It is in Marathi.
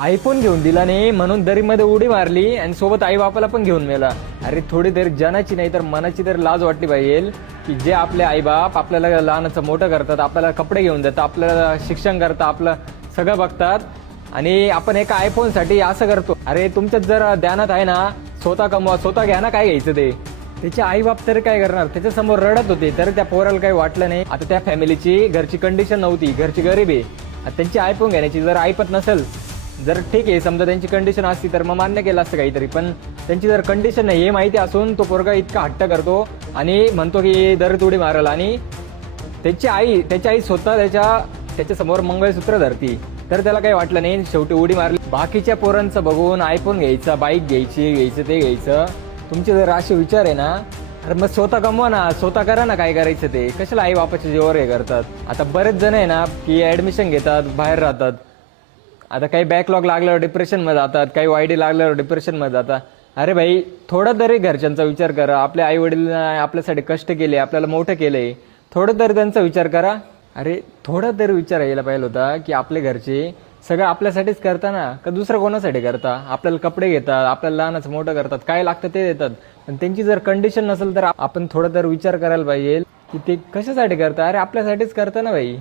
आयफोन घेऊन दिला नाही म्हणून दरीमध्ये उडी मारली आणि सोबत आई बापाला पण घेऊन मेला. अरे थोडी तरी जनाची नाही तर मनाची तरी लाज वाटली पाहिजे की जे आपले आई बाप आपल्याला लहानाचं मोठं करतात, आपल्याला कपडे घेऊन देतात, आपल्याला शिक्षण करतात, आपलं सगळं बघतात आणि आपण एका आयफोनसाठी असं करतो. अरे तुमच्यात जर ध्यानात आहे ना, स्वतः कमवा, स्वतः घ्या ना, काय घ्यायचं ते. त्याचे आई बाप तरी काय करणार, त्याच्या समोर रडत होते तर त्या पोराला काही वाटलं नाही. आता त्या फॅमिलीची घरची कंडिशन नव्हती, घरची गरीब आहे. आता त्यांची आयफोन घेण्याची जर ऐपत नसेल, जर ठीक आहे समजा त्यांची कंडिशन असती तर मग मान्य केलं असतं काहीतरी, पण त्यांची जर कंडिशन नाही हे माहिती असून तो पोरगा इतका हट्ट करतो आणि म्हणतो की दर उडी मारल. आणि त्याची आई स्वतः त्याच्या समोर मंगळसूत्र धरती तर त्याला काही वाटलं नाही, शेवटी उडी मारली. बाकीच्या पोरांचं बघून आयफोन घ्यायचा, बाईक घ्यायचं ते घ्यायचं. तुमचे जर असे विचार आहे ना, अरे मग स्वतः कमवा ना, स्वतः करा ना काय करायचं ते. कशाला आई बापाच्या जीवावर हे करतात. आता बरेच जण आहे ना की ऍडमिशन घेतात, बाहेर राहतात. आता काही बॅकलॉग लागल्यावर डिप्रेशनमध्ये जातात, काही वायडी लागल्यावर डिप्रेशनमध्ये जातात. अरे भाई थोडा तरी घरच्यांचा विचार करा. आपल्या आई वडील आपल्यासाठी कष्ट केले, आपल्याला मोठं केलंय, थोडं तरी त्यांचा विचार करा. अरे थोडा तरी विचार यायला पाहिजे होता की आपले घरचे सगळं आपल्यासाठीच करता ना, का दुसरं कोणासाठी करता. आपल्याला कपडे घेतात, आपल्याला लहानच मोठं करतात, काय लागतं ते देतात. पण त्यांची जर कंडिशन नसेल तर आपण थोडा तरी विचार करायला पाहिजे की ते कशासाठी करता. अरे आपल्यासाठीच करता ना भाई.